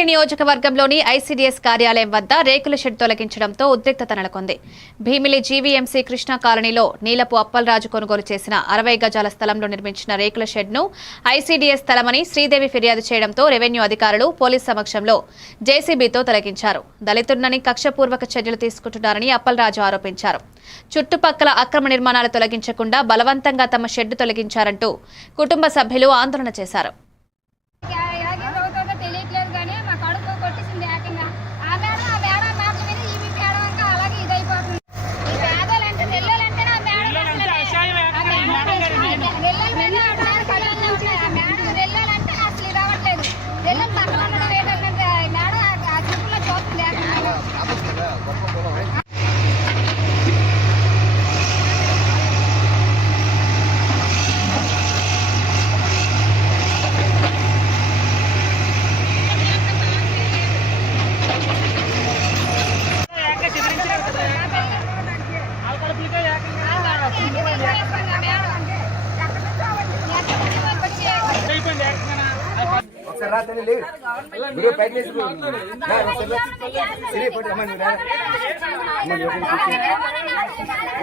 భీమిలి నియోజకవర్గంలోని ఐసీడీఎస్ కార్యాలయం వద్ద రేకుల షెడ్ తొలగించడంతో ఉద్రిక్తత నెలకొంది. భీమిలి జీవీఎంసీ కృష్ణా కాలనీలో నీలపు అప్పలరాజు కొనుగోలు చేసిన అరవై గజాల స్థలంలో నిర్మించిన రేకుల షెడ్ను ఐసీడీఎస్ స్థలమని శ్రీదేవి ఫిర్యాదు చేయడంతో రెవెన్యూ అధికారులు పోలీస్ సమక్షంలో జేసీబీతో తొలగించారు. దళితుడినని కక్షపూర్వక చర్యలు తీసుకుంటున్నారని అప్పలరాజు ఆరోపించారు. చుట్టుపక్కల అక్రమ నిర్మాణాలు తొలగించకుండా బలవంతంగా తమ షెడ్ తొలగించారంటూ కుటుంబ సభ్యులు ఆందోళన చేశారు. ఒకసారి రా తల్లి లేవు. మీరు పైకి లేచి. సిరి, అమ్మ, రా.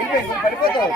నువ్వు పడిపోతావు.